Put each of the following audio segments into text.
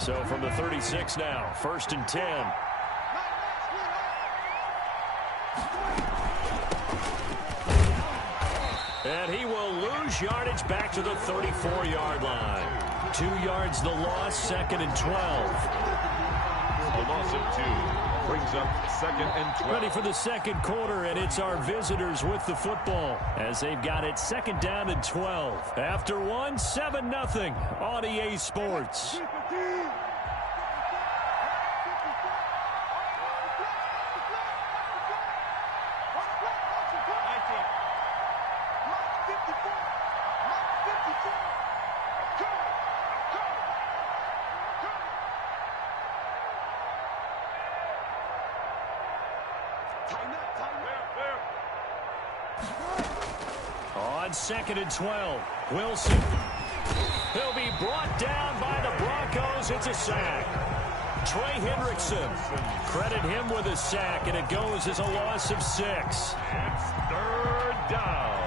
So from the 36 now, 1st and 10. And he will lose yardage back to the 34-yard line. 2 yards the loss, 2nd and 12. A loss of 2 brings up 2nd and 12. Ready for the second quarter, and it's our visitors with the football as they've got it 2nd down and 12. After one, 7-0 on EA Sports. On 2nd and 12, Wilson. He'll be brought down by the Broncos. It's a sack. Trey Hendrickson. Credit him with a sack, and it goes as a loss of 6. It's 3rd down.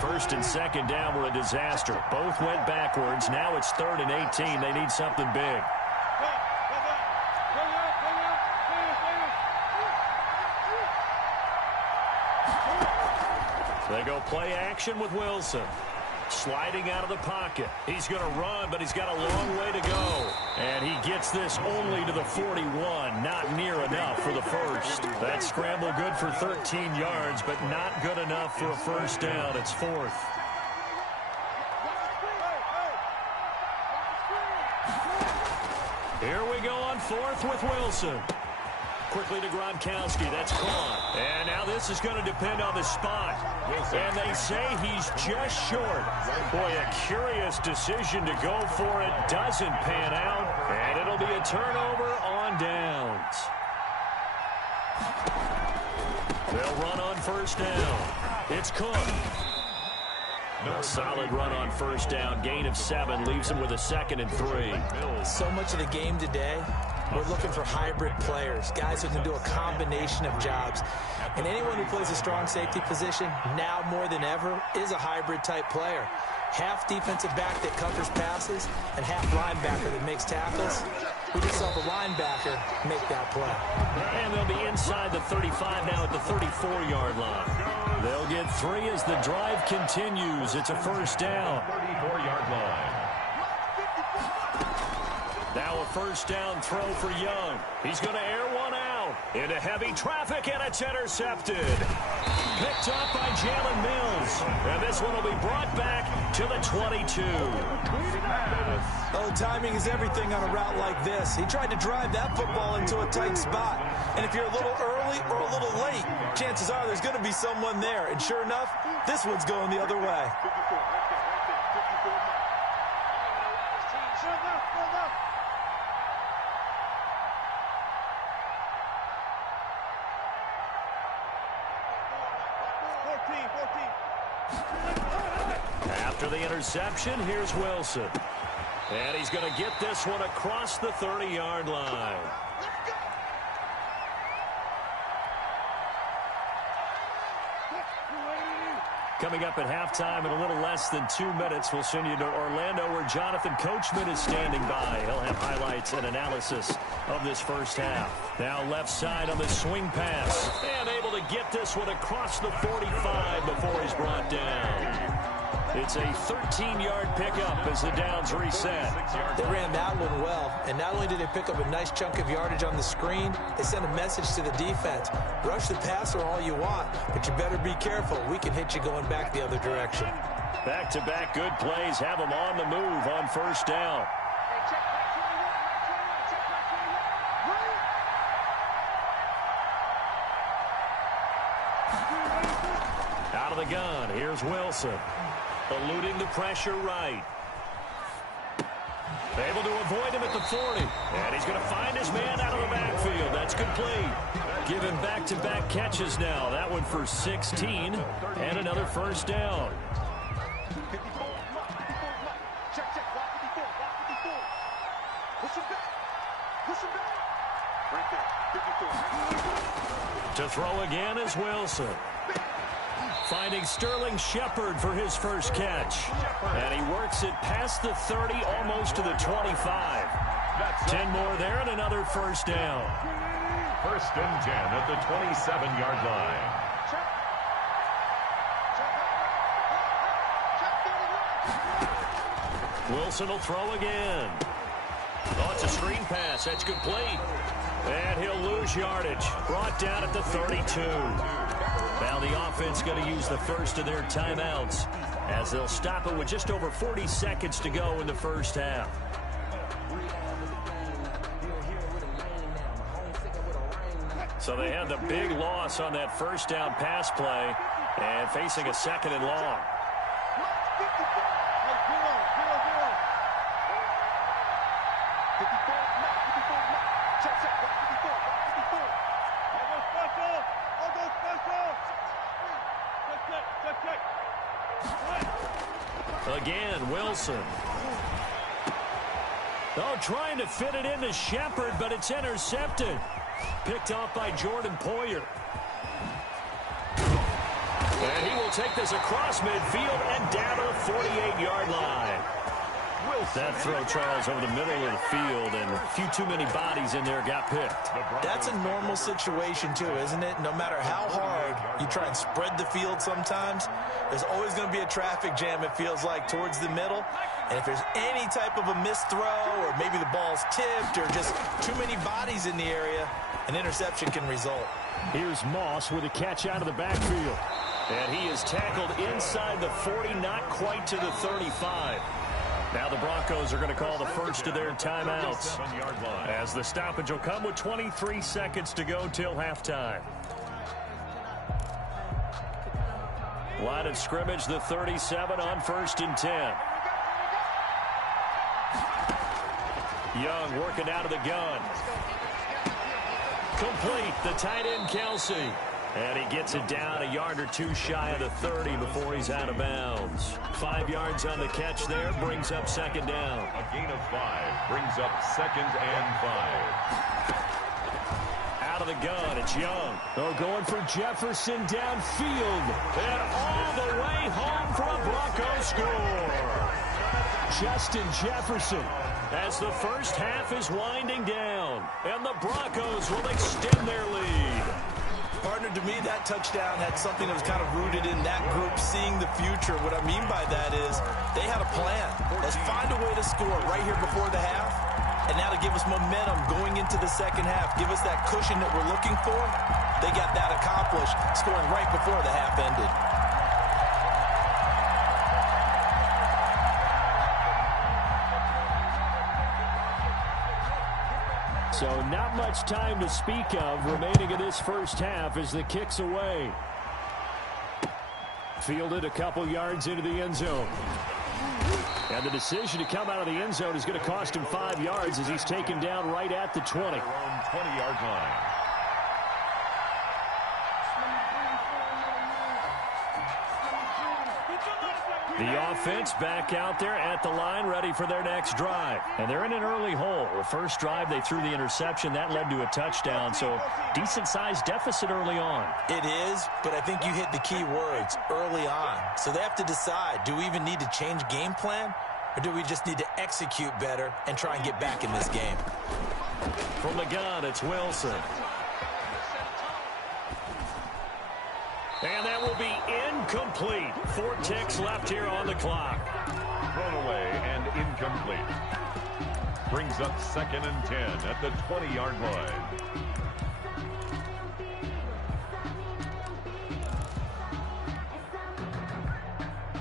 1st and 2nd down were a disaster. Both went backwards. Now it's 3rd and 18. They need something big. They go play action with Wilson. Sliding out of the pocket. He's going to run, but he's got a long way to go. And he gets this only to the 41. Not near enough for the first. That scramble good for 13 yards, but not good enough for a first down. It's 4th. Here we go on 4th with Wilson. Quickly to Gronkowski. That's caught. And now this is going to depend on the spot. And they say he's just short. Boy, a curious decision to go for it. Doesn't pan out. And it'll be a turnover on downs. They'll run on 1st down. It's Cook. A solid run on 1st down. Gain of 7 leaves him with a 2nd and 3. So much of the game today, we're looking for hybrid players, guys who can do a combination of jobs. And anyone who plays a strong safety position, now more than ever, is a hybrid-type player. Half defensive back that covers passes and half linebacker that makes tackles. We just saw the linebacker make that play. And they'll be inside the 35 now at the 34-yard line. They'll get 3 as the drive continues. It's a first down. 34-yard line. Now a first down throw for Young. He's going to air one out into heavy traffic, and it's intercepted. Picked up by Jalen Mills. And this one will be brought back to the 22. Oh, timing is everything on a route like this. He tried to drive that football into a tight spot. And if you're a little early or a little late, chances are there's going to be someone there. And sure enough, this one's going the other way. After the interception, here's Wilson. And he's going to get this one across the 30-yard line. Coming up at halftime in a little less than 2 minutes, we'll send you to Orlando where Jonathan Coachman is standing by. He'll have highlights and analysis of this first half. Now left side on the swing pass. And able to get this one across the 45 before he's brought down. It's a 13-yard pickup as the downs reset. They ran that one well, and not only did they pick up a nice chunk of yardage on the screen, they sent a message to the defense. Rush the passer all you want, but you better be careful. We can hit you going back the other direction. Back-to-back good plays have them on the move on first down. Out of the gun, here's Wilson. Eluding the pressure right. Able to avoid him at the 40. And he's going to find his man out of the backfield. That's complete. Given back-to-back catches now. That one for 16. And another first down. To throw again is Wilson. Finding Sterling Shepard for his first catch. And he works it past the 30, almost to the 25. 10 more there and another first down. First and 10 at the 27-yard line. Wilson will throw again. Oh, it's a screen pass. That's complete. And he'll lose yardage. Brought down at the 32. Now the offense going to use the first of their timeouts as they'll stop it with just over 40 seconds to go in the first half. So they had the big loss on that first down pass play and facing a second and long. Again, Wilson. Oh, trying to fit it into Shepard, but it's intercepted. Picked off by Jordan Poyer. And he will take this across midfield and down to the 48-yard line. That throw, Charles, over the middle of the field, and a few too many bodies in there got picked. That's a normal situation, too, isn't it? No matter how hard you try and spread the field sometimes, there's always going to be a traffic jam, it feels like, towards the middle. And if there's any type of a missed throw or maybe the ball's tipped or just too many bodies in the area, an interception can result. Here's Moss with a catch out of the backfield. And he is tackled inside the 40, not quite to the 35. Now the Broncos are going to call the first of their timeouts as the stoppage will come with 23 seconds to go till halftime. Line of scrimmage, the 37 on 1st and 10. Young working out of the gun. Complete, the tight end Kelsey. And he gets it down a yard or two shy of the 30 before he's out of bounds. 5 yards on the catch there, brings up second down. A gain of 5 brings up 2nd and 5. Out of the gun, it's Young. Oh, going for Jefferson downfield. And all the way home for a Bronco score. Justin Jefferson, as the first half is winding down. And the Broncos will extend their lead. Partner, to me, that touchdown had something that was kind of rooted in that group seeing the future. What I mean by that is they had a plan. Let's find a way to score right here before the half. And now to give us momentum going into the second half, give us that cushion that we're looking for. They got that accomplished, scoring right before the half ended. So not much time to speak of remaining in this first half as the kick's away. Fielded a couple yards into the end zone. And the decision to come out of the end zone is going to cost him 5 yards as he's taken down right at the 20. Their own 20-yard line. The offense back out there at the line, ready for their next drive. And they're in an early hole. The first drive, they threw the interception. That led to a touchdown, so decent-sized deficit early on. It is, but I think you hit the key words, early on. So they have to decide, do we even need to change game plan, or do we just need to execute better and try and get back in this game? From the gun, it's Wilson. And that will be incomplete. 4 ticks left here on the clock. Thrown away and incomplete. Brings up 2nd and 10 at the 20-yard line.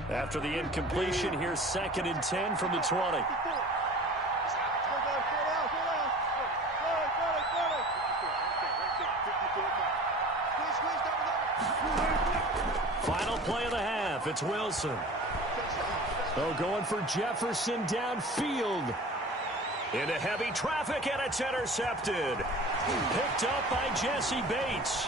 After the incompletion, here's 2nd and 10 from the 20. Final play of the half. It's Wilson. Oh, going for Jefferson downfield. Into heavy traffic, and it's intercepted. Picked up by Jesse Bates.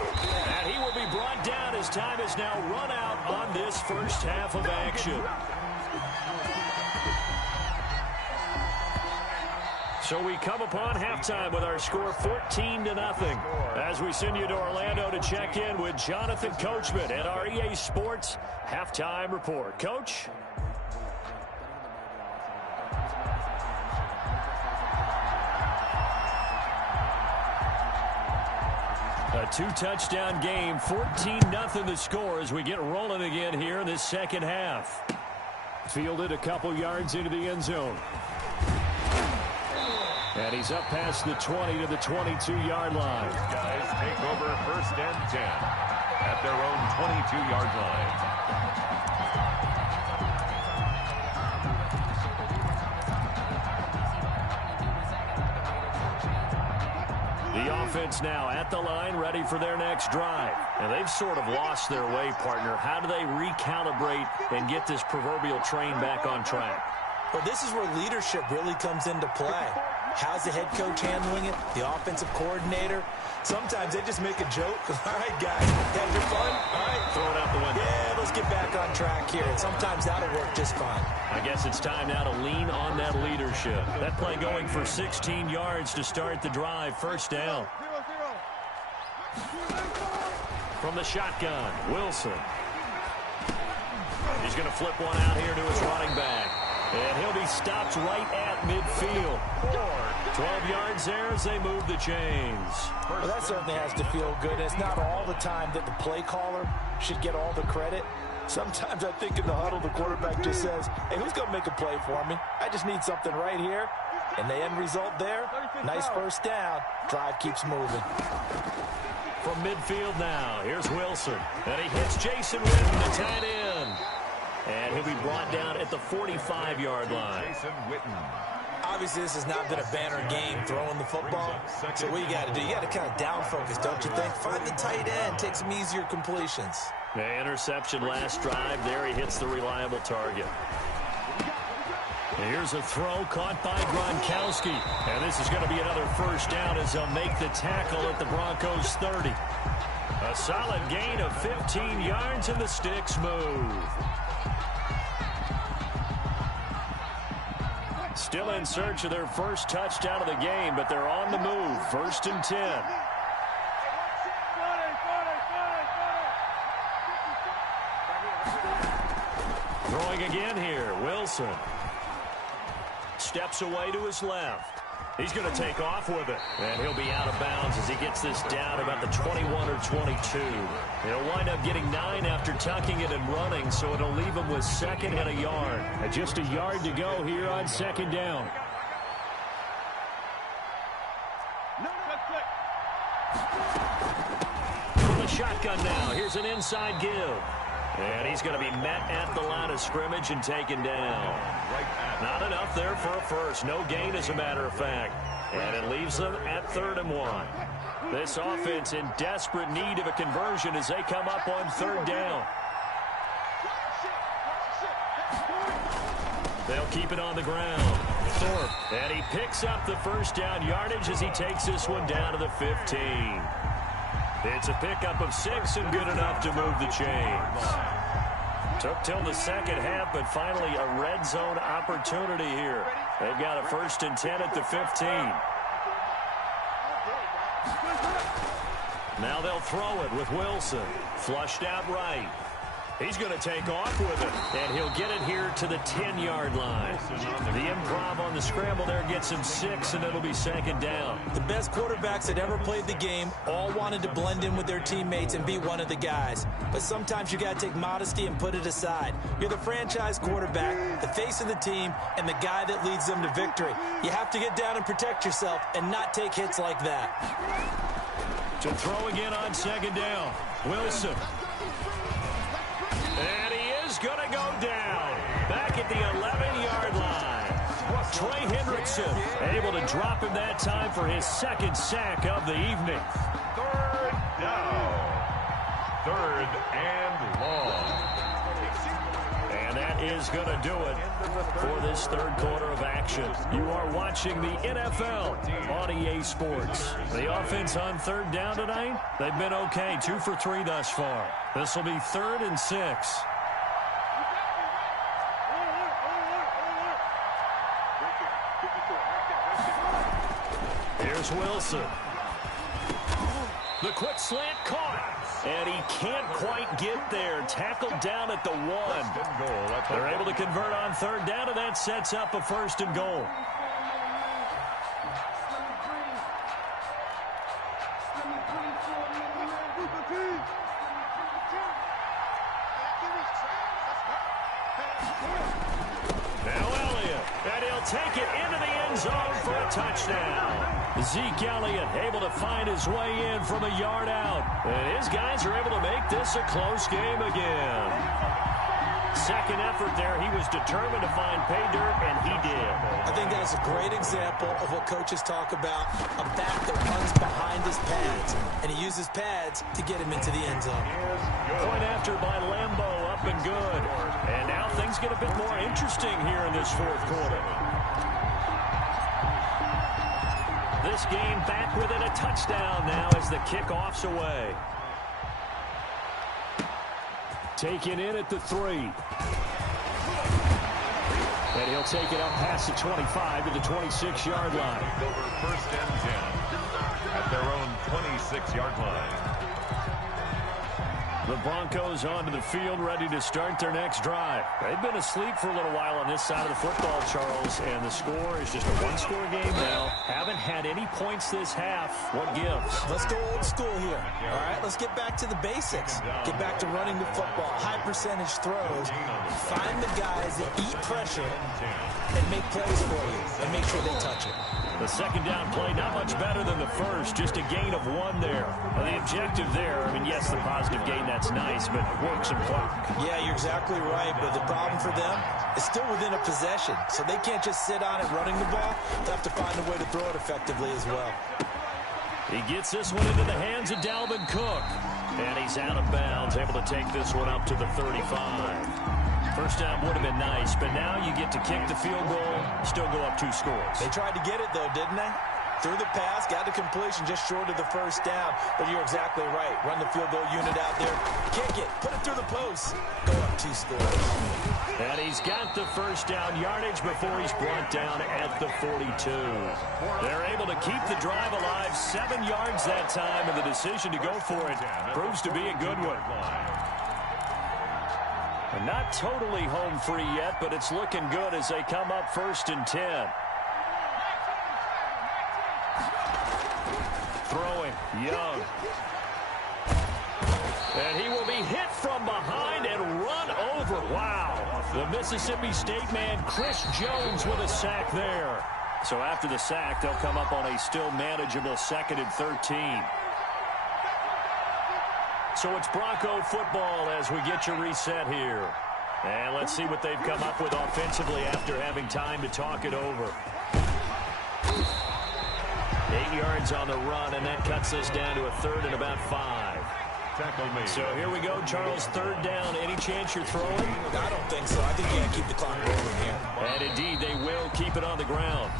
And he will be brought down as time is now run out on this first half of action. So we come upon halftime with our score 14-0 as we send you to Orlando to check in with Jonathan Coachman at our EA Sports Halftime Report. Coach? A two-touchdown game, 14-0 the score as we get rolling again here in this second half. Fielded a couple yards into the end zone. And he's up past the 20 to the 22-yard line. Guys take over 1st and 10 at their own 22-yard line. The offense now at the line, ready for their next drive. And they've sort of lost their way, partner. How do they recalibrate and get this proverbial train back on track? Well, this is where leadership really comes into play. How's the head coach handling it? The offensive coordinator? Sometimes they just make a joke. All right, guys, have your fun? All right. Throw it out the window. Yeah, let's get back on track here. And sometimes that'll work just fine. I guess it's time now to lean on that leadership. That play going for 16 yards to start the drive. 1st down. From the shotgun, Wilson. He's going to flip one out here to his running back. And he'll be stopped right at midfield. 12 yards there as they move the chains. Well, that certainly has to feel good. It's not all the time that the play caller should get all the credit. Sometimes I think in the huddle, the quarterback just says, hey, who's going to make a play for me? I just need something right here. And the end result there, nice 1st down. Drive keeps moving. From midfield now, here's Wilson. And he hits Jason Witten, the tight end. And he'll be brought down at the 45-yard line. Jason Witten. Obviously, this has not been a banner game throwing the football. So what you got to do, you got to kind of down focus, don't you think? Find the tight end, take some easier completions. The interception last drive. There he hits the reliable target. And here's a throw caught by Gronkowski. And this is going to be another 1st down as they'll make the tackle at the Broncos' 30. A solid gain of 15 yards and the sticks move. Still in search of their first touchdown of the game, but they're on the move. 1st and 10. Throwing again here, Wilson. Steps away to his left. He's going to take off with it. And he'll be out of bounds as he gets this down about the 21 or 22. He'll wind up getting 9 after tucking it and running, so it'll leave him with 2nd and a yard. And just a yard to go here on 2nd down. From the shotgun now, here's an inside give. And he's going to be met at the line of scrimmage and taken down. Not enough there for a first. No gain, as a matter of fact. And it leaves them at 3rd and 1. This offense in desperate need of a conversion as they come up on 3rd down. They'll keep it on the ground. Thorpe. And he picks up the 1st down yardage as he takes this one down to the 15. It's a pickup of 6 and good enough to move the chains. Took till the 2nd half, but finally a red zone opportunity here. They've got a 1st and 10 at the 15. Now they'll throw it with Wilson. Flushed out right. He's going to take off with it, and he'll get it here to the 10-yard line. The improv on the scramble there gets him 6, and it'll be 2nd down. The best quarterbacks that ever played the game all wanted to blend in with their teammates and be one of the guys. But sometimes you got to take modesty and put it aside. You're the franchise quarterback, the face of the team, and the guy that leads them to victory. You have to get down and protect yourself and not take hits like that. To throw again on 2nd down. Wilson. And he is going to go down back at the 11-yard line. Trey Hendrickson able to drop him that time for his 2nd sack of the evening. 3rd down. 3rd and long. And that is going to do it for this 3rd quarter of action. You are watching the NFL on EA Sports. The offense on 3rd down tonight, they've been okay. 2 for 3 thus far. This will be 3rd and 6. Here's Wilson. The quick slant caught. And he can't quite get there. Tackled down at the 1. They're able to convert on third down, and that sets up a 1st and goal. Take it into the end zone for a touchdown. Zeke Elliott able to find his way in from a yard out. And his guys are able to make this a close game again. Second effort there, he was determined to find pay dirt, and he did. I think that's a great example of what coaches talk about, a back that runs behind his pads, and he uses pads to get him into the end zone. Point after by Lambo, up and good. And now things get a bit more interesting here in this 4th quarter. This game back within a touchdown now as the kickoff's away. Taken in at the 3. And he'll take it up past the 25 to the 26-yard line. Over 1st and 10 at their own 26-yard line. The Broncos onto the field, ready to start their next drive. They've been asleep for a little while on this side of the football, Charles, and the score is just a 1-score game now. Haven't had any points this half. What gives? Let's go old school here. All right, let's get back to the basics. Get back to running the football, high percentage throws. Find the guys that eat pressure and make plays for you and make sure they touch it. The second down play, not much better than the first, just a gain of 1 there. Well, the objective there, I mean, yes, the positive gain, that's nice, but work some clock. Yeah, you're exactly right, but the problem for them is still within a possession, so they can't just sit on it running the ball. They have to find a way to throw it effectively as well. He gets this one into the hands of Dalvin Cook, and he's out of bounds, able to take this one up to the 35. First down would have been nice, but now you get to kick the field goal, still go up 2 scores. They tried to get it, though, didn't they? Threw the pass, got the completion just short of the first down. But you're exactly right. Run the field goal unit out there. Kick it. Put it through the post. Go up 2 scores. And he's got the first down yardage before he's brought down at the 42. They're able to keep the drive alive. 7 yards that time, and the decision to go for it proves to be a good one. Not totally home free yet, but it's looking good as they come up 1st and 10. Throwing, Young. And he will be hit from behind and run over. Wow. The Mississippi State man, Chris Jones, with a sack there. So after the sack, they'll come up on a still manageable 2nd and 13. So it's Bronco football as we get you reset here. And let's see what they've come up with offensively after having time to talk it over. 8 yards on the run, and that cuts us down to a 3rd and about 5. Tackle me. So here we go, Charles, 3rd down. Any chance you're throwing? I don't think so. I think you got to keep the clock rolling here. And indeed, they will keep it on the ground.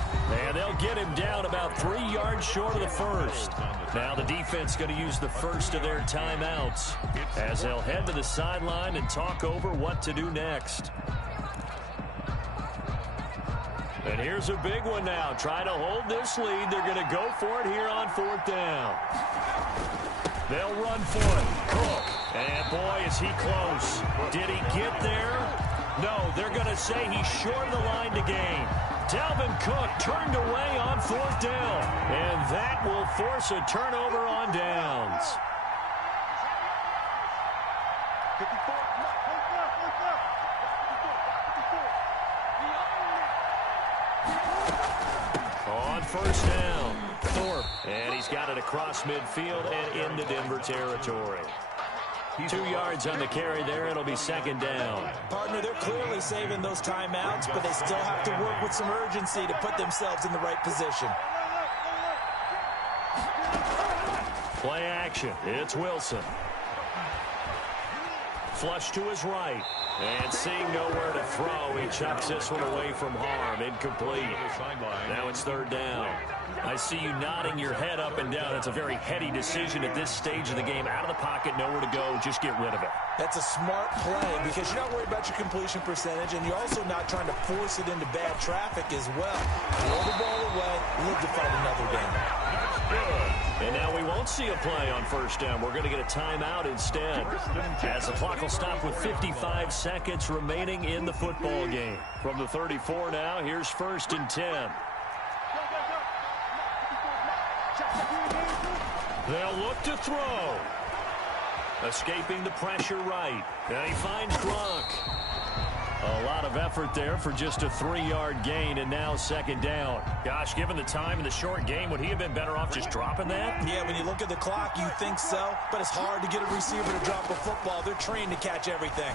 And they'll get him down about 3 yards short of the first. Now the defense going to use the first of their timeouts as they'll head to the sideline and talk over what to do next. And here's a big one now. Try to hold this lead. They're going to go for it here on 4th down. They'll run for it. Cook. And boy, is he close. Did he get there? No, they're going to say he's short of the line to gain. Dalvin Cook turned away on 4th down. And that will force a turnover on downs. On 1st down, Thorpe. And he's got it across midfield and into Denver territory. 2 yards on the carry there. It'll be 2nd down. Partner, they're clearly saving those timeouts, but they still have to work with some urgency to put themselves in the right position. Play action. It's Wilson. Flush to his right. And seeing nowhere to throw, he chucks this one away from harm. Incomplete. Now it's 3rd down. I see you nodding your head up and down. It's a very heady decision at this stage of the game. Out of the pocket, nowhere to go. Just get rid of it. That's a smart play because you're not worried about your completion percentage, and you're also not trying to force it into bad traffic as well. Throw the ball away, live to fight another down. won't see a play on first down. We're going to get a timeout instead, as the clock will stop with 55 seconds remaining in the football game. From the 34 now, here's 1st and 10. They'll look to throw. Escaping the pressure right. And he finds Gronk. A lot of effort there for just a 3-yard gain, and now 2nd down. Gosh, given the time in the short game, would he have been better off just dropping that? Yeah, when you look at the clock, you think so, but it's hard to get a receiver to drop a football. They're trained to catch everything.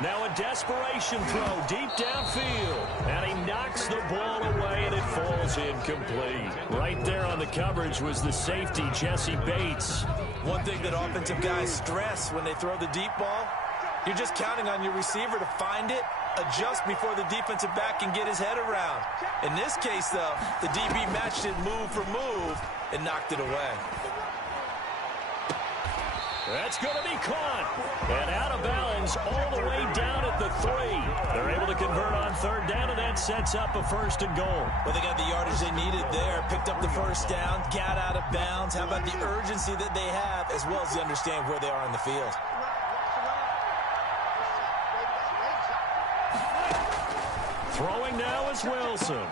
Now a desperation throw deep downfield, and he knocks the ball away, and it falls incomplete. Right there on the coverage was the safety, Jesse Bates. One thing that offensive guys stress when they throw the deep ball, you're just counting on your receiver to find it, adjust before the defensive back can get his head around. In this case, though, the DB matched it move for move and knocked it away. That's going to be caught. And out of bounds all the way down at the 3. They're able to convert on 3rd down, and that sets up a 1st and goal. Well, they got the yardage they needed there. Picked up the 1st down, got out of bounds. How about the urgency that they have, as well as they understand where they are in the field? Throwing now is Wilson.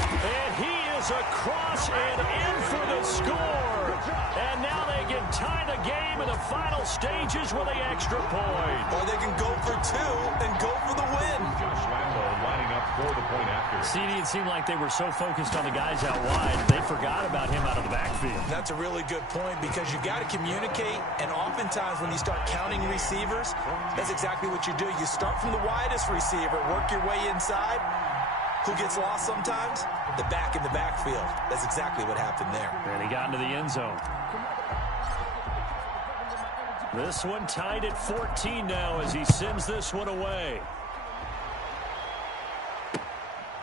And he is across and in for the score. And now they can tie the game in the final stages with an extra point. Or they can go for 2 and go for the win. Josh Lambo lining up for the point after. CD, it seemed like they were so focused on the guys out wide, they forgot about him out of the backfield. That's a really good point, because you got to communicate, and oftentimes when you start counting receivers, that's exactly what you do. You start from the widest receiver, work your way inside. Who gets lost sometimes? The back in the backfield. That's exactly what happened there. And he got into the end zone. This one tied at 14 now as he sends this one away.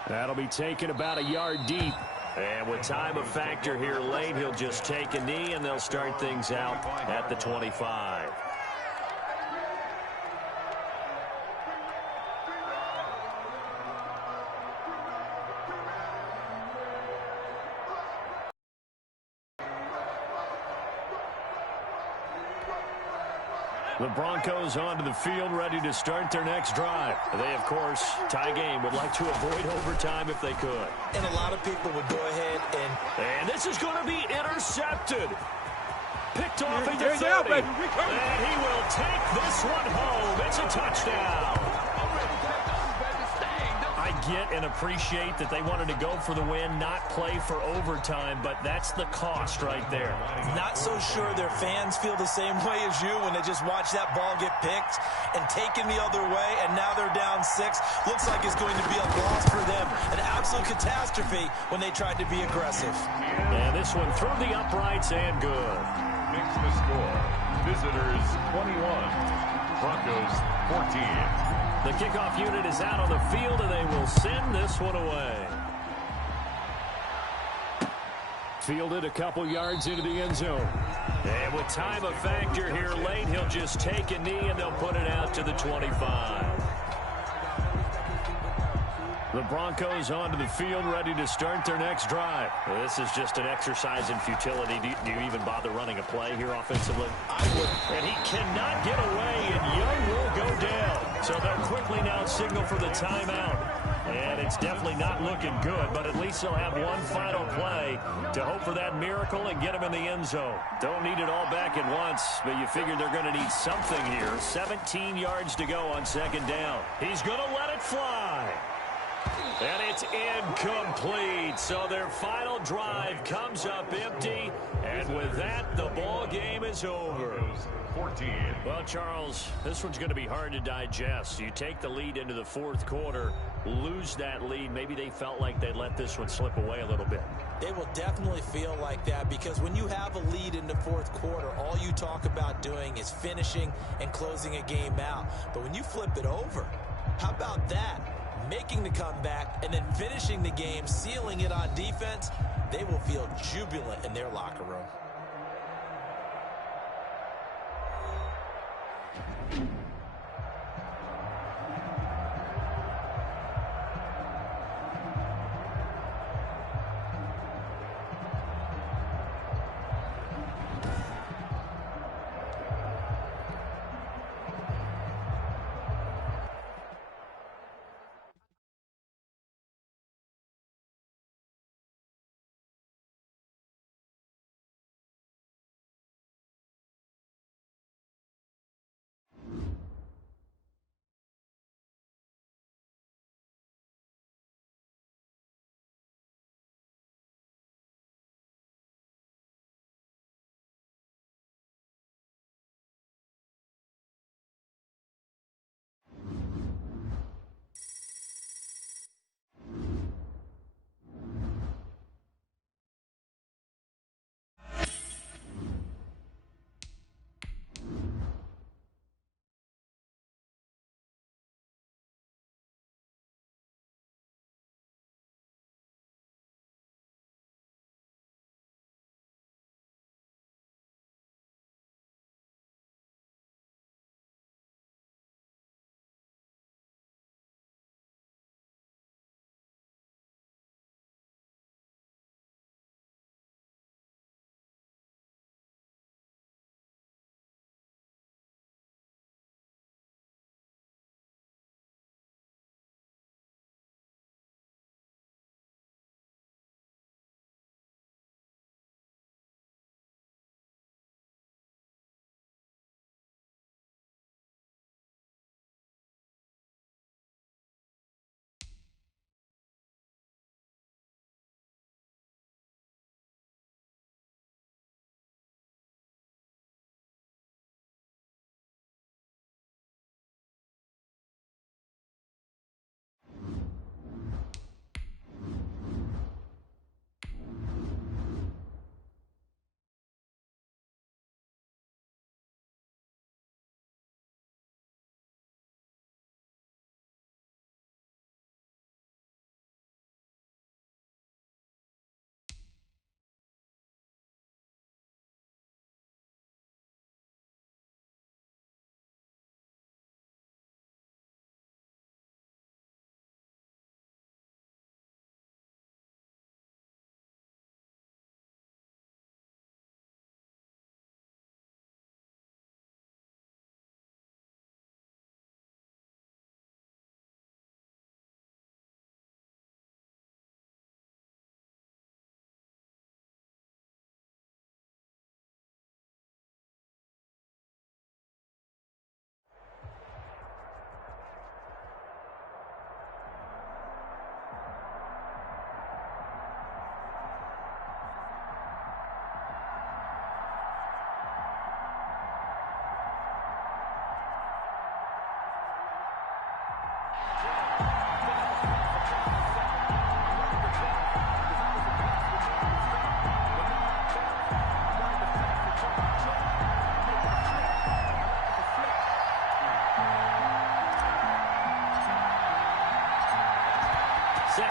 That'll be taken about a yard deep. And with time a factor here late, he'll just take a knee, and they'll start things out at the 25. The Broncos onto the field, ready to start their next drive. They, of course, tie game, would like to avoid overtime if they could. And a lot of people would go ahead and this is going to be intercepted. Picked off at the 30. And he will take this one home. It's a touchdown. I get and appreciate that they wanted to go for the win, not play for overtime, but that's the cost right there. Not so sure their fans feel the same way as you when they just watch that ball get picked and taken the other way, and now they're down 6. Looks like it's going to be a loss for them. An absolute catastrophe when they tried to be aggressive. And this one through the uprights and good. Makes the score. Visitors 21, Broncos 14. The kickoff unit is out on the field, and they will send this one away. Fielded a couple yards into the end zone. And with time a factor here late, he'll just take a knee, and they'll put it out to the 25. The Broncos onto the field, ready to start their next drive. This is just an exercise in futility. Do you even bother running a play here offensively? I would. And he cannot get away, and Young will go down. So they'll quickly now signal for the timeout. And it's definitely not looking good, but at least they'll have one final play to hope for that miracle and get him in the end zone. Don't need it all back at once, but you figure they're going to need something here. 17 yards to go on 2nd down. He's going to let it fly. And it's incomplete. So their final drive comes up empty. And with that, the ball game is over. 14. Well, Charles, this one's going to be hard to digest. You take the lead into the 4th quarter, lose that lead. Maybe they felt like they let this one slip away a little bit. They will definitely feel like that, because when you have a lead in the 4th quarter, all you talk about doing is finishing and closing a game out. But when you flip it over, how about that? Making the comeback and then finishing the game, sealing it on defense, they will feel jubilant in their locker room.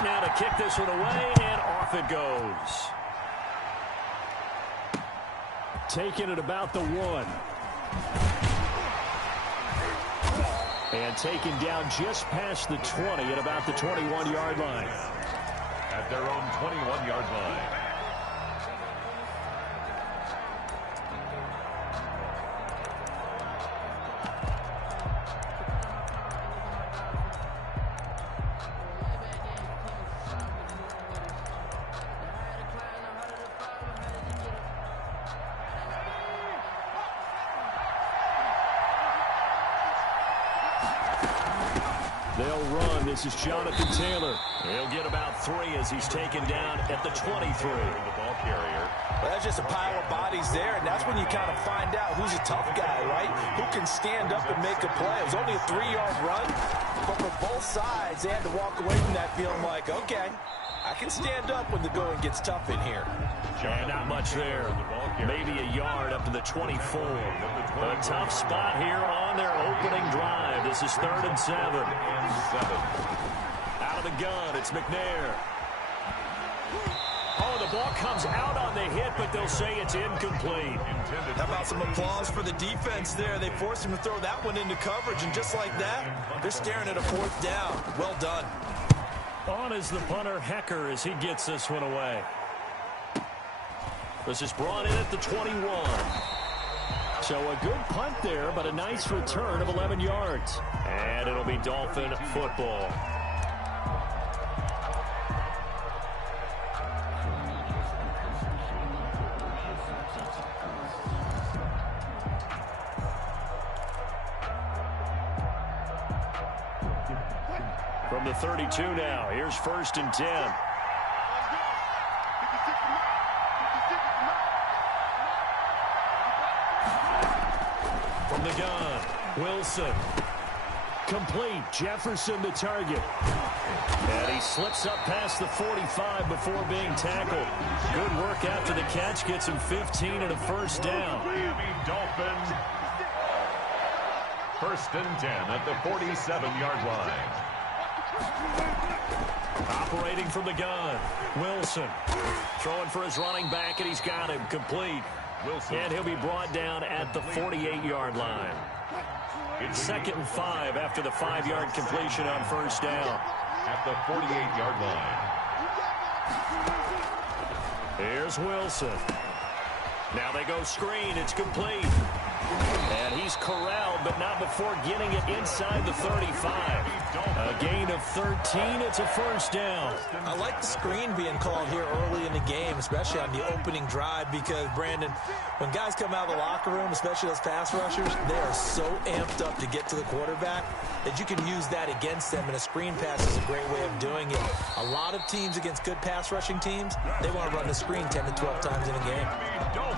now to kick this one away, and off it goes. Taking it about the 1. And taken down just past the 20 at about the 21-yard line. At their own 21-yard line. They'll run. This is Jonathan Taylor. He'll get about 3 as he's taken down at the 23. The ball carrier. Well, that's just a pile of bodies there, and that's when you kind of find out who's a tough guy, right? Who can stand up and make a play. It was only a 3-yard run, but for both sides, they had to walk away from that feeling like, okay, I can stand up when the going gets tough in here. And not much there. Maybe a yard up to the 24. A tough spot here on their opening drive. This is 3rd and 7. Out of the gun, it's McNair. Oh, the ball comes out on the hit, but they'll say it's incomplete. How about some applause for the defense there? They forced him to throw that one into coverage, and just like that, they're staring at a 4th down. Well done. On is the punter, Hecker, as he gets this one away. This is brought in at the 21. So a good punt there, but a nice return of 11 yards. And it'll be Dolphin football. From the 32 now, here's 1st and 10. From the gun, Wilson. Complete. Jefferson the target. And he slips up past the 45 before being tackled. Good work after the catch. Gets him 15 and a 1st down. Miami Dolphins. 1st and 10 at the 47-yard line. Operating from the gun, Wilson. Throwing for his running back, and he's got him complete. Wilson. And he'll be brought down at the 48-yard line. 2nd and 5 after the 5-yard completion on 1st down. At the 48-yard line. Here's Wilson. Now they go screen. It's complete. And he's corralled, but not before getting it inside the 35. A gain of 13. It's a 1st down. I like the screen being called here early in the game, especially on the opening drive, because, Brandon, when guys come out of the locker room, especially those pass rushers, they are so amped up to get to the quarterback that you can use that against them, and a screen pass is a great way of doing it. A lot of teams against good pass rushing teams, they want to run the screen 10 to 12 times in a game.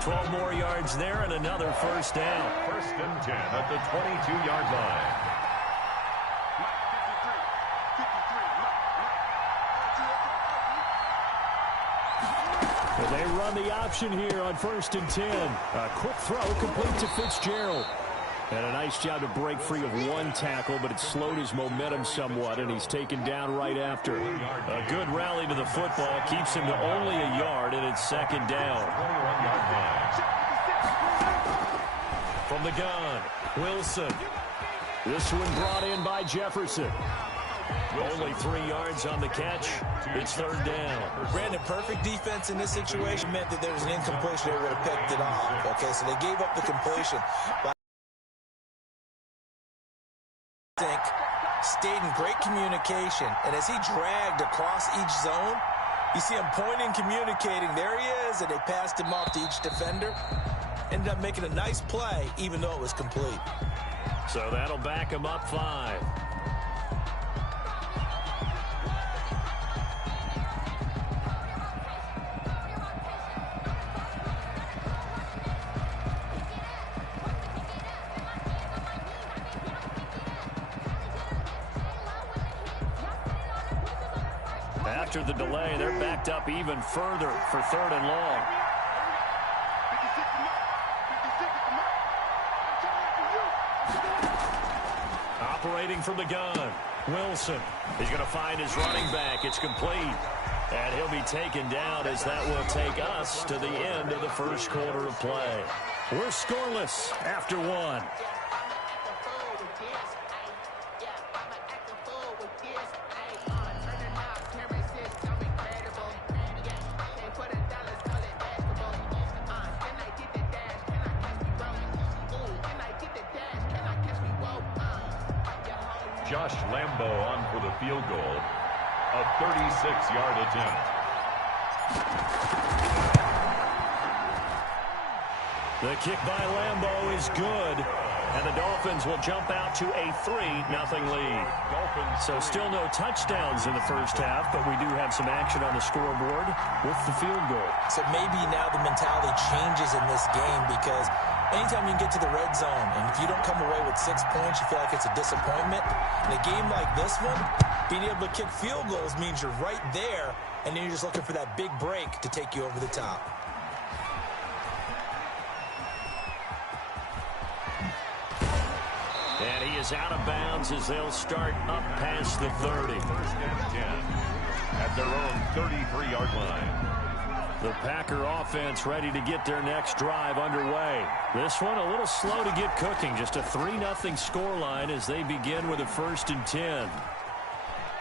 12 more yards there and another 1st down. 1st and 10 at the 22-yard line. And they run the option here on 1st and 10. A quick throw complete to Fitzgerald. And a nice job to break free of one tackle, but it slowed his momentum somewhat, and he's taken down right after. A good rally to the football keeps him to only a yard, and it's 2nd down. From the gun, Wilson. This one brought in by Jefferson. Only 3 yards on the catch. It's 3rd down. Brandon, perfect defense in this situation meant that there was an incompletion. They would have picked it off. Okay, so they gave up the completion. But I think stayed in great communication. And as he dragged across each zone, you see him pointing, communicating. There he is, and they passed him off to each defender. Ended up making a nice play, even though it was complete. So that'll back him up 5. After the delay, they're backed up even further for 3rd and long. Operating from the gun, Wilson. He's going to find his running back. It's complete. And he'll be taken down as that will take us to the end of the first quarter of play. We're scoreless after one. Josh Lambo on for the field goal. A 36-yard attempt. The kick by Lambo is good. And the Dolphins will jump out to a 3-0 lead. So still no touchdowns in the first half, but we do have some action on the scoreboard with the field goal. So maybe now the mentality changes in this game because anytime you can get to the red zone, and if you don't come away with 6 points, you feel like it's a disappointment. In a game like this one, being able to kick field goals means you're right there, and then you're just looking for that big break to take you over the top. And he is out of bounds as they'll start up past the 30. First and 10 at their own 33-yard line. The Packer offense ready to get their next drive underway. This one a little slow to get cooking. Just a 3-0 scoreline as they begin with a 1st and 10.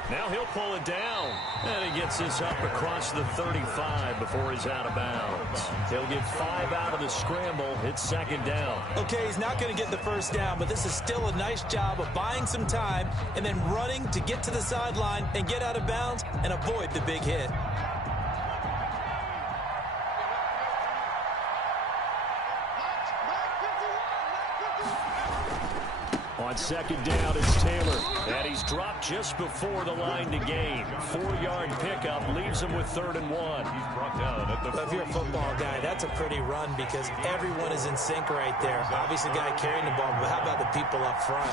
Now he'll pull it down. And he gets this up across the 35 before he's out of bounds. He'll get 5 out of the scramble. It's 2nd down. Okay, he's not going to get the 1st down, but this is still a nice job of buying some time and then running to get to the sideline and get out of bounds and avoid the big hit. On 2nd down, it's Taylor. And he's dropped just before the line to gain. 4-yard pickup leaves him with 3rd and 1. He's brought down at the If you're a football guy, that's a pretty run because everyone is in sync right there. Obviously, the guy carrying the ball, but how about the people up front?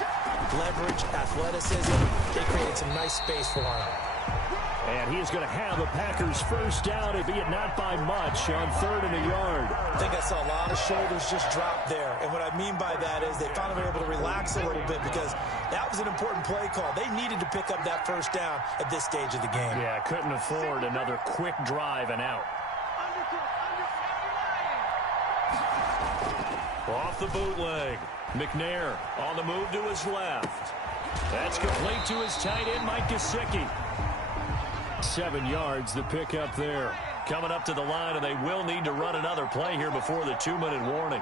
Leverage, athleticism, they created some nice space for him. And he's going to have the Packers' 1st down, albeit not by much, on 3rd and a yard. I think I saw a lot of shoulders just drop there. And what I mean by that is they finally were able to relax a little bit because that was an important play call. They needed to pick up that 1st down at this stage of the game. Yeah, couldn't afford another quick drive and out. Off the bootleg. McNair on the move to his left. That's complete to his tight end, Mike Gesicki. 7 yards, the pick up there. Coming up to the line, and they will need to run another play here before the 2-minute warning.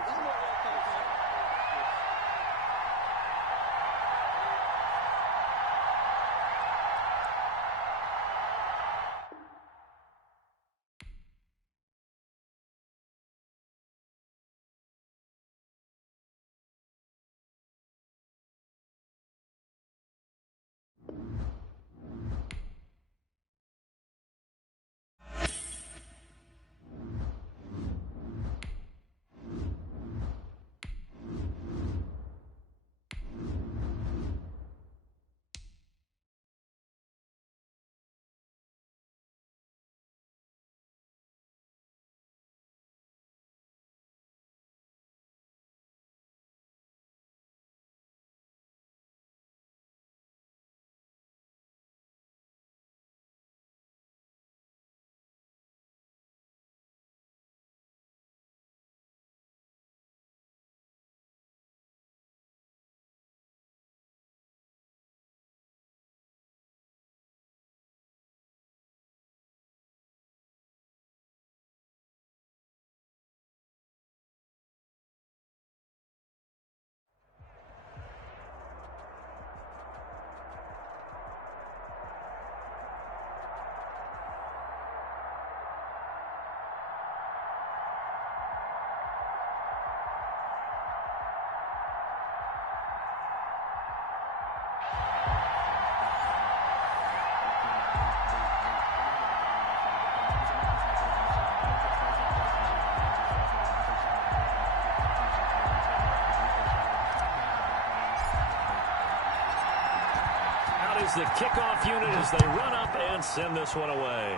Is the kickoff unit as they run up and send this one away.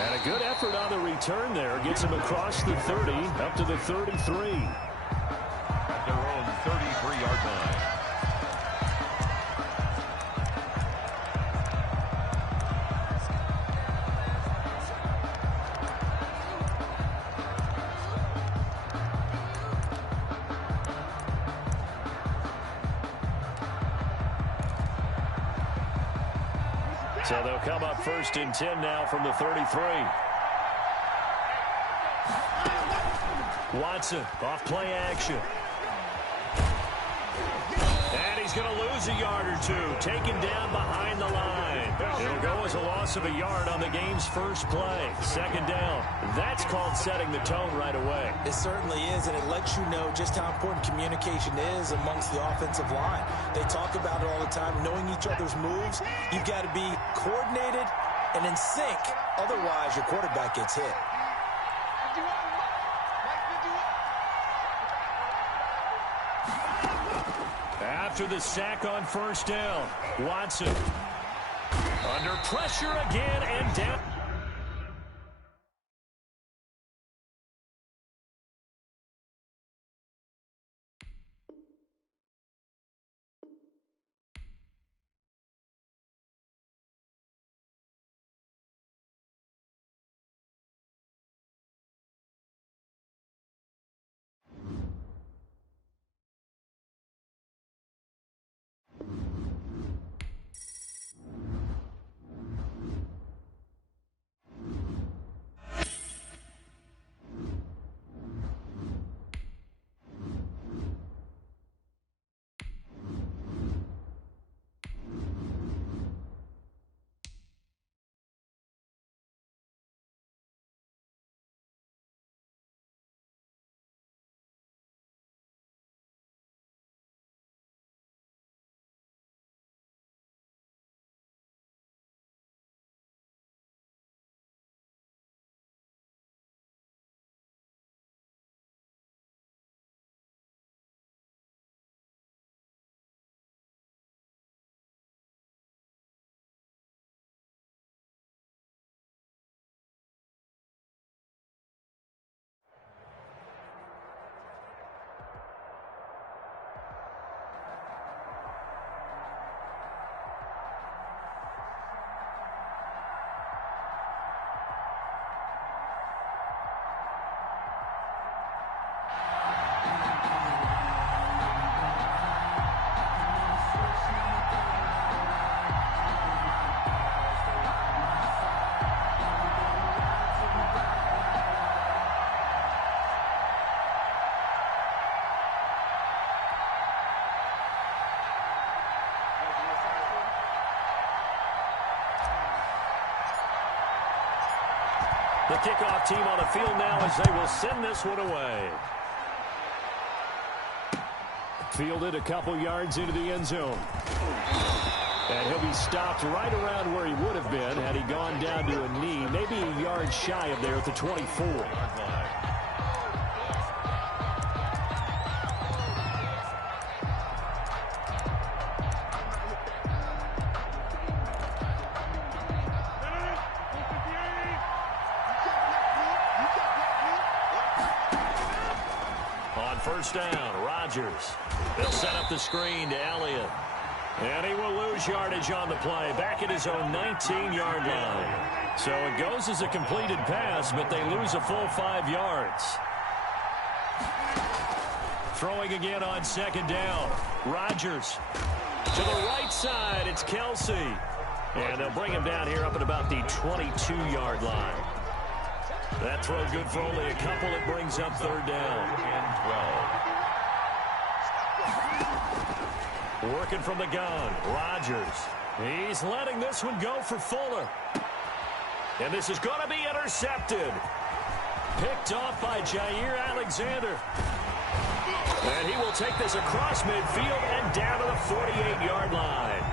And a good effort on the return there. Gets him across the 30, up to the 33. So they'll come up 1st and 10 now from the 33. Watson off play action. And he's going to lose a yard or two. Taken down behind the line. It'll go as a loss of a yard on the game's first play. 2nd down. That's called setting the tone right away. It certainly is, and it lets you know just how important communication is amongst the offensive line. They talk about it all the time, knowing each other's moves. You've got to be coordinated and in sync. Otherwise, your quarterback gets hit. After the sack on 1st down, Watson under pressure again and down. The kickoff team on the field now as they will send this one away. Fielded a couple yards into the end zone. And he'll be stopped right around where he would have been had he gone down to a knee, maybe a yard shy of there at the 24. First down, Rodgers. They'll set up the screen to Elliott. And he will lose yardage on the play, back at his own 19-yard line. So it goes as a completed pass, but they lose a full 5 yards. Throwing again on 2nd down. Rodgers to the right side. It's Kelsey. And they'll bring him down here up at about the 22-yard line. That throw good for only a couple. It brings up 3rd down. And 12. Working from the gun, Rodgers. He's letting this one go for Fuller. And this is going to be intercepted. Picked off by Jair Alexander. And he will take this across midfield and down to the 48-yard line.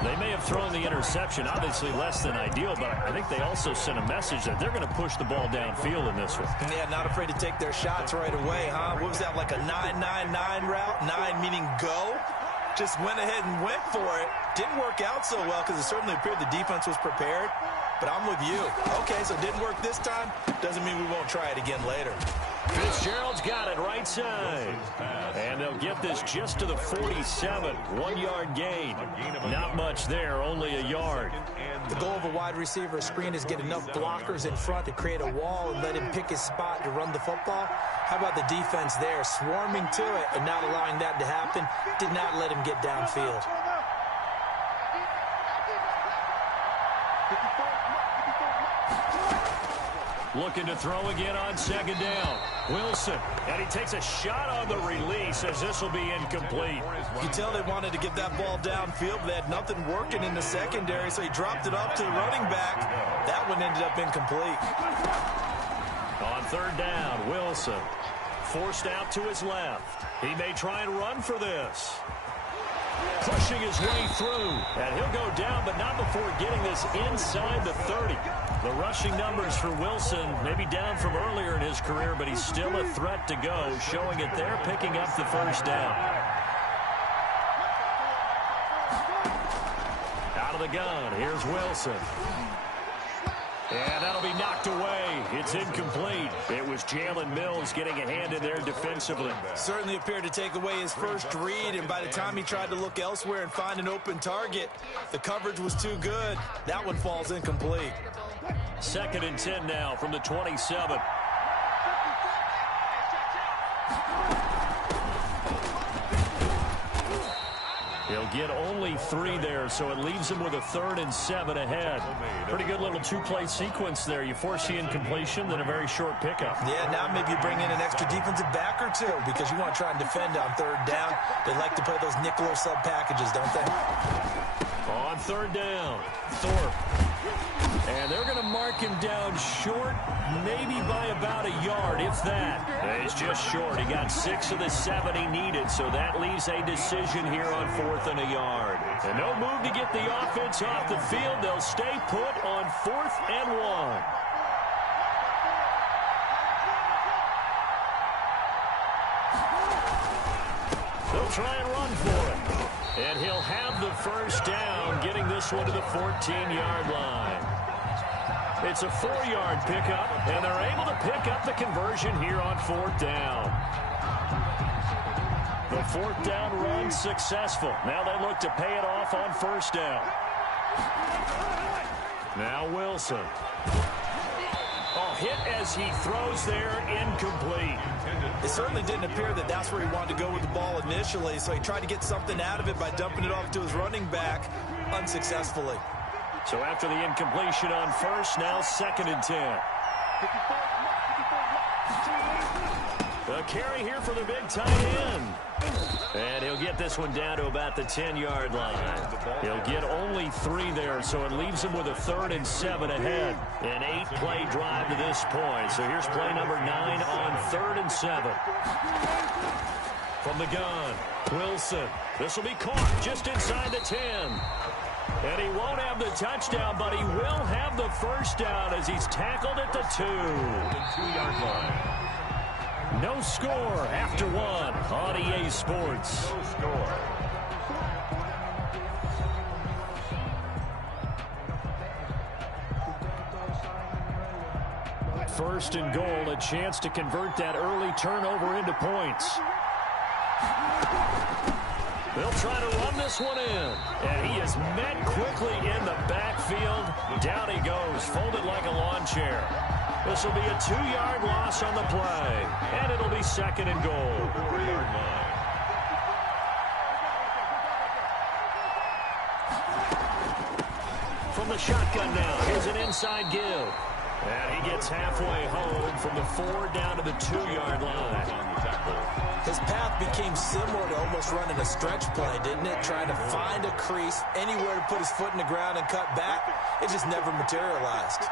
They may have thrown the interception, obviously less than ideal, but I think they also sent a message that they're going to push the ball downfield in this one. Yeah, not afraid to take their shots right away, huh? What was that, like a 9-9-9 route? 9 meaning go? Just went ahead and went for it. Didn't work out so well because it certainly appeared the defense was prepared. But I'm with you. Okay, so it didn't work this time. Doesn't mean we won't try it again later. Fitzgerald's got it right side. And they'll get this just to the 47. 1-yard gain. Not much there, only a yard. The goal of a wide receiver screen is get enough blockers in front to create a wall and let him pick his spot to run the football. How about the defense there, swarming to it and not allowing that to happen? Did not let him get downfield. Looking to throw again on second down. Wilson, and he takes a shot on the release as this will be incomplete. You can tell they wanted to get that ball downfield, but they had nothing working in the secondary, so he dropped it off to the running back. That one ended up incomplete. On third down, Wilson forced out to his left. He may try and run for this. Pushing his way through, and he'll go down, but not before getting this inside the 30. The rushing numbers for Wilson may be down from earlier in his career, but he's still a threat to go, showing it there, picking up the first down. Out of the gun, here's Wilson. And that'll be knocked away. It's incomplete. It was Jalen Mills getting a hand in there defensively. Certainly appeared to take away his first read, and by the time he tried to look elsewhere and find an open target, the coverage was too good. That one falls incomplete. 2nd and 10 now from the 27. He'll get only 3 there, so it leaves him with a 3rd and 7 ahead. Pretty good little two-play sequence there. You force the incompletion, then a very short pickup. Yeah, now maybe you bring in an extra defensive back or two because you want to try and defend on 3rd down. They like to play those nickel or sub packages, don't they? On 3rd down, Thorpe. And they're going to mark him down short, maybe by about a yard, if that. He's just short. He got 6 of the 7 he needed, so that leaves a decision here on 4th and a yard. And no move to get the offense off the field. They'll stay put on 4th and 1. They'll try and run for it. And he'll have the first down, getting this one to the 14-yard line. It's a 4-yard pickup, and they're able to pick up the conversion here on 4th down. The 4th down run successful. Now they look to pay it off on 1st down. Now Wilson. Oh, hit as he throws there, incomplete. It certainly didn't appear that that's where he wanted to go with the ball initially, so he tried to get something out of it by dumping it off to his running back unsuccessfly. So after the incompletion on 1st, now 2nd and 10. A carry here for the big tight end. And he'll get this one down to about the 10-yard line. He'll get only 3 there, so it leaves him with a 3rd and 7 ahead. An 8-play drive to this point. So here's play number 9 on 3rd and 7. From the gun, Wilson. This will be caught just inside the 10. And he won't have the touchdown, but he will have the first down as he's tackled at the 2. The 2-yard line. No score after 1 on EA Sports. No score. First and goal, a chance to convert that early turnover into points. They'll try to run this one in. And he is met quickly in the backfield. Down he goes, folded like a lawn chair. This will be a 2-yard loss on the play. And it'll be 2nd and goal. 4-yard line. From the shotgun now, here's an inside give. And he gets halfway home from the 4 down to the 2-yard line. His path became similar to almost running a stretch play, didn't it? Trying to find a crease, anywhere to put his foot in the ground and cut back. It just never materialized.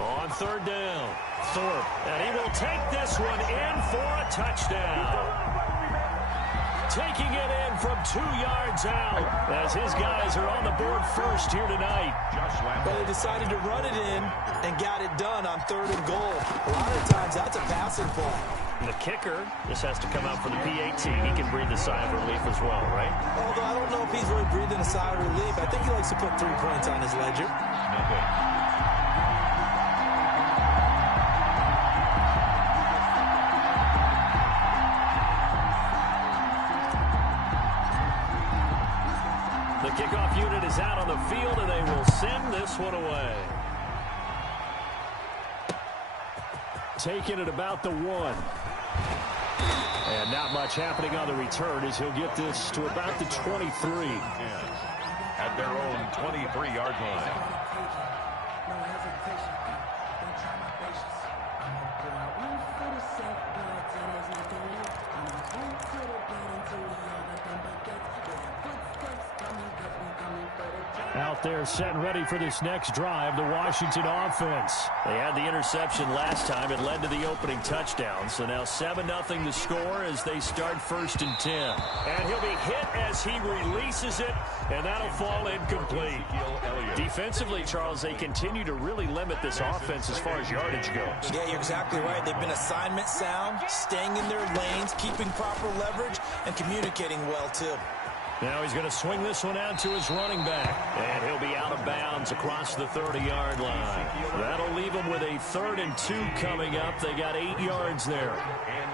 On 3rd down, Thorpe, and he will take this one in for a touchdown. Taking it in from 2 yards out as his guys are on the board first here tonight. But they decided to run it in and got it done on 3rd and goal. A lot of times that's a passing play. And the kicker just has to come out for the PAT. He can breathe a sigh of relief as well, right? Although I don't know if he's really breathing a sigh of relief. I think he likes to put 3 points on his ledger. Nothing. The kickoff unit is out on the field, and they will send this one away. taken at about the 1. And not much happening on the return as he'll get this to about the 23. At their own 23-yard line. Out there set and ready for this next drive, the Washington offense. They had the interception last time. It led to the opening touchdown. So now 7-0 the score as they start 1st and 10. And he'll be hit as he releases it, and that'll fall incomplete. Defensively, Charles, they continue to really limit this offense as far as yardage goes. Yeah, you're exactly right. They've been assignment sound, staying in their lanes, keeping proper leverage, and communicating well, too. Now he's going to swing this one out to his running back. And he'll be out of bounds across the 30-yard line. That'll leave him with a 3rd and 2 coming up. They got 8 yards there. And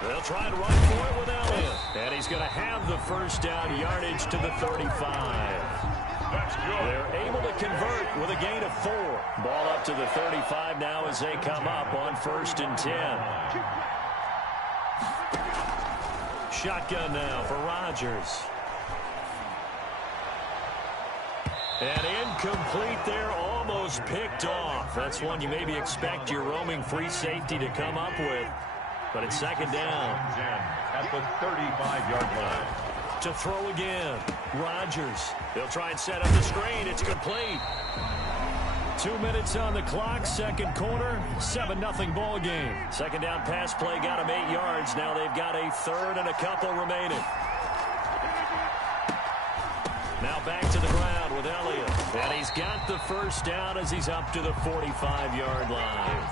2. They'll try to run for it with Elliott. And he's going to have the first down yardage to the 35. That's good. They're able to convert with a gain of 4. Ball up to the 35 now as they come up on 1st and 10. Shotgun now for Rodgers. And incomplete there, almost picked off. That's one you maybe expect your roaming free safety to come up with. But it's 2nd down. At the 35-yard line. To throw again. Rodgers. They'll try and set up the screen. It's complete. 2 minutes on the clock, 2nd quarter, 7-0 ball game. 2nd down pass play got him 8 yards. Now they've got a 3rd and a couple remaining. Now back to the ground with Elliott. And he's got the first down as he's up to the 45-yard line.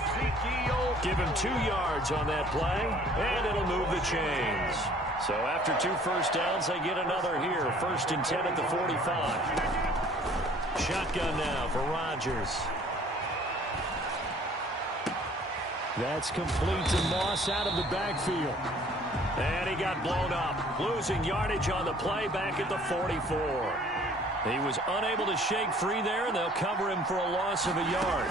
Give him 2 yards on that play, and it'll move the chains. So after 2 first downs, they get another here. 1st and 10 at the 45. Shotgun now for Rodgers. That's complete to Moss out of the backfield. And he got blown up. Losing yardage on the play back at the 44. He was unable to shake free there, and they'll cover him for a loss of a yard.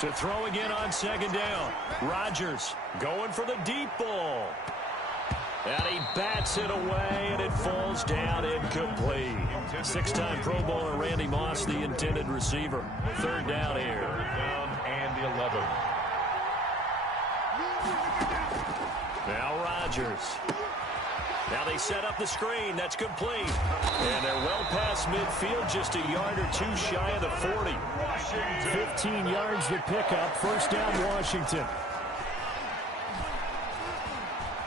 To throw again on 2nd down. Rodgers going for the deep ball. And he bats it away, and it falls down incomplete. 6-time Pro Bowler Randy Moss, the intended receiver. 3rd down here. Down and 11. Now Rodgers. Now they set up the screen. That's complete. And they're well past midfield, just a yard or 2 shy of the 40. 15 yards to pick up. 1st down, Washington.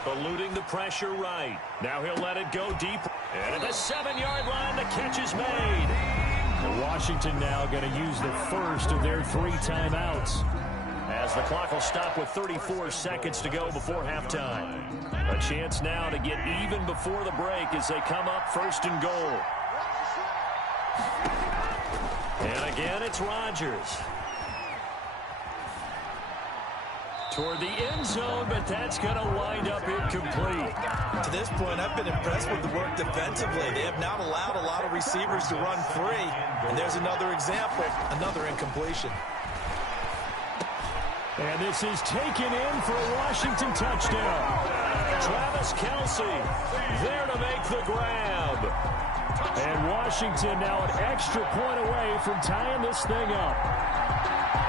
Eluding the pressure right. Now he'll let it go deep. And at the 7-yard line, the catch is made. And Washington now going to use the first of their 3 timeouts. As the clock will stop with 34 seconds to go before halftime. A chance now to get even before the break as they come up 1st and goal. And again, it's Rodgers. Toward the end zone, but that's going to wind up incomplete. To this point, I've been impressed with the work defensively. They have not allowed a lot of receivers to run free. And there's another example, another incompletion. And this is taken in for a Washington touchdown. Travis Kelce there to make the grab. And Washington now an extra point away from tying this thing up.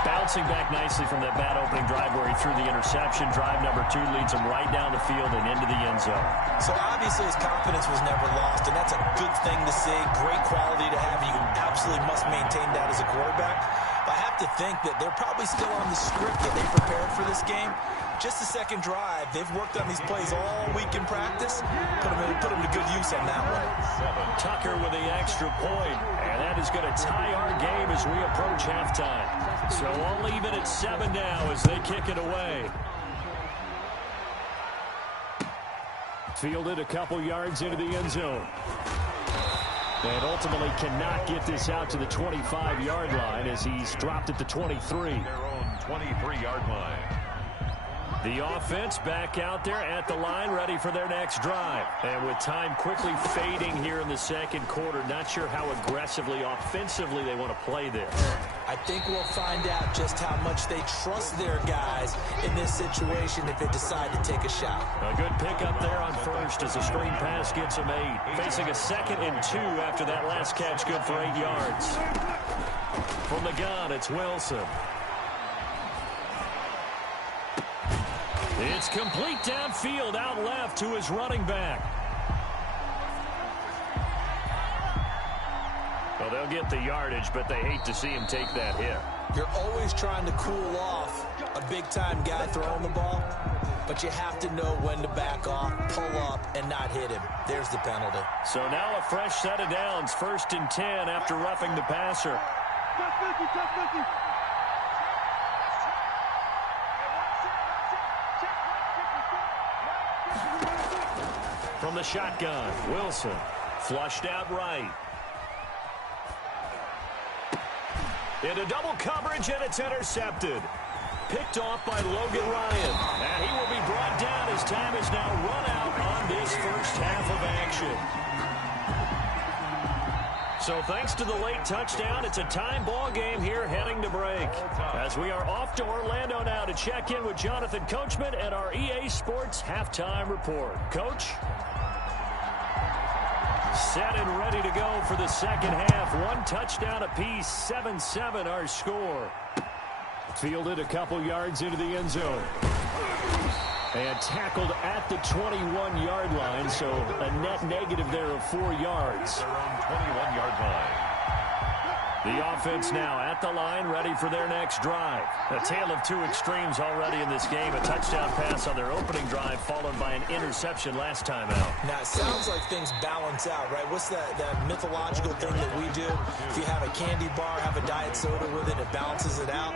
Bouncing back nicely from that bad opening drive where he threw the interception. Drive number 2 leads him right down the field and into the end zone. So obviously his confidence was never lost, and that's a good thing to see. Great quality to have. You absolutely must maintain that as a quarterback. But I have to think that they're probably still on the script that they prepared for this game. Just the 2nd drive. They've worked on these plays all week in practice. Put them to good use on that one. Tucker with the extra point. And that is going to tie our game as we approach halftime. So I'll leave it at 7 now as they kick it away. Fielded a couple yards into the end zone. And ultimately cannot get this out to the 25-yard line as he's dropped at the 23. Their own 23-yard line. The offense back out there at the line, ready for their next drive. And with time quickly fading here in the 2nd quarter, not sure how aggressively, offensively they want to play this. I think we'll find out just how much they trust their guys in this situation if they decide to take a shot. A good pickup there on first as a screen pass gets him 8. Facing a 2nd and 2 after that last catch, good for 8 yards. From the gun, it's Wilson. It's complete downfield, out left to his running back. Well, they'll get the yardage, but they hate to see him take that hit. You're always trying to cool off a big-time guy throwing the ball, but you have to know when to back off, pull up, and not hit him. There's the penalty. So now a fresh set of downs, 1st and 10 after roughing the passer. From the shotgun, Wilson flushed out right. Into double coverage, and it's intercepted. Picked off by Logan Ryan. And he will be brought down as time is now run out on this first half of action. So thanks to the late touchdown, it's a time ball game here heading to break. As we are off to Orlando now to check in with Jonathan Coachman at our EA Sports Halftime Report. Coach? Set and ready to go for the second half. 1 touchdown apiece, 7-7 our score. Fielded a couple yards into the end zone. And tackled at the 21-yard line, so a net negative there of 4 yards. Their own 21-yard line. The offense now at the line, ready for their next drive. A tale of 2 extremes already in this game. A touchdown pass on their opening drive, followed by an interception last time out. Now, it sounds like things balance out, right? What's that mythological thing that we do? If you have a candy bar, have a diet soda with it, it balances it out.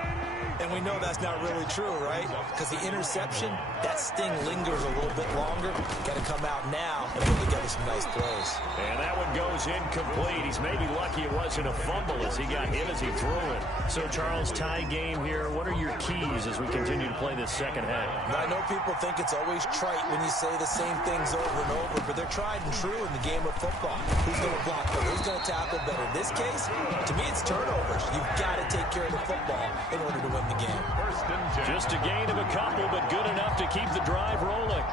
And we know that's not really true, right? Because the interception, that sting lingers a little bit longer. Got to come out now and put together some nice plays. And that one goes incomplete. He's maybe lucky it wasn't a fumble as he got hit as he threw it. So, Charles, tie game here. What are your keys as we continue to play this second half? I know people think it's always trite when you say the same things over and over, but they're tried and true in the game of football. Who's going to block better? Who's going to tackle better? In this case, to me, it's turnovers. You've got to take care of the football in order to win the game. Just a gain of a couple, but good enough to keep the drive rolling.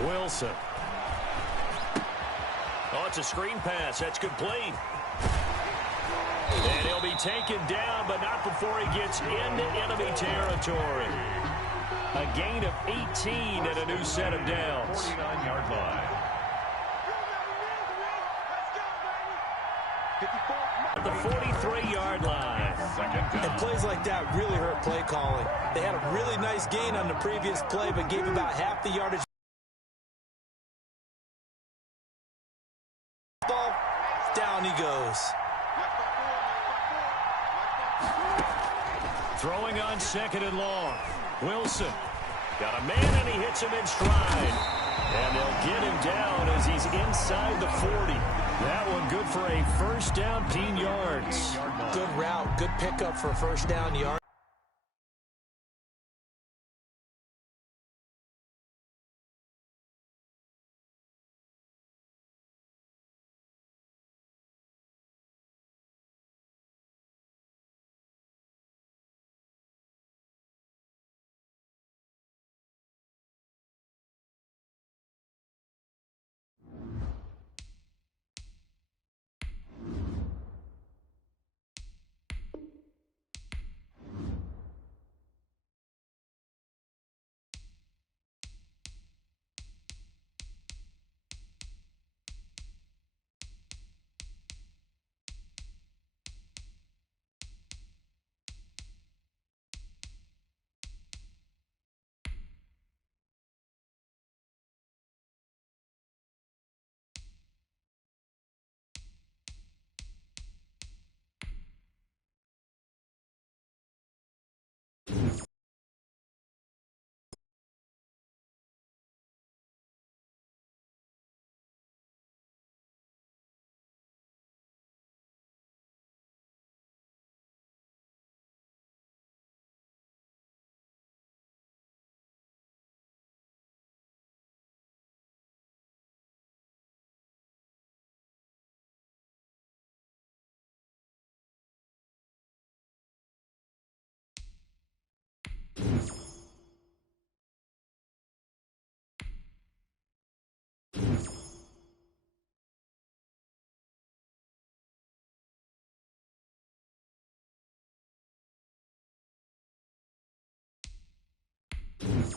Wilson. Oh, it's a screen pass. That's complete. And he'll be taken down, but not before he gets into enemy territory. A gain of 18 and a new set of downs. 49-yard line. At the 43-yard line. Second down. And plays like that really hurt play calling. They had a really nice gain on the previous play, but gave about half the yardage. Ball, down he goes. Throwing on 2nd and long. Wilson got a man, and he hits him in stride. And they'll get him down as he's inside the 40. That one good for a first down, 10 yards. Good route, good pickup for a first down yard. You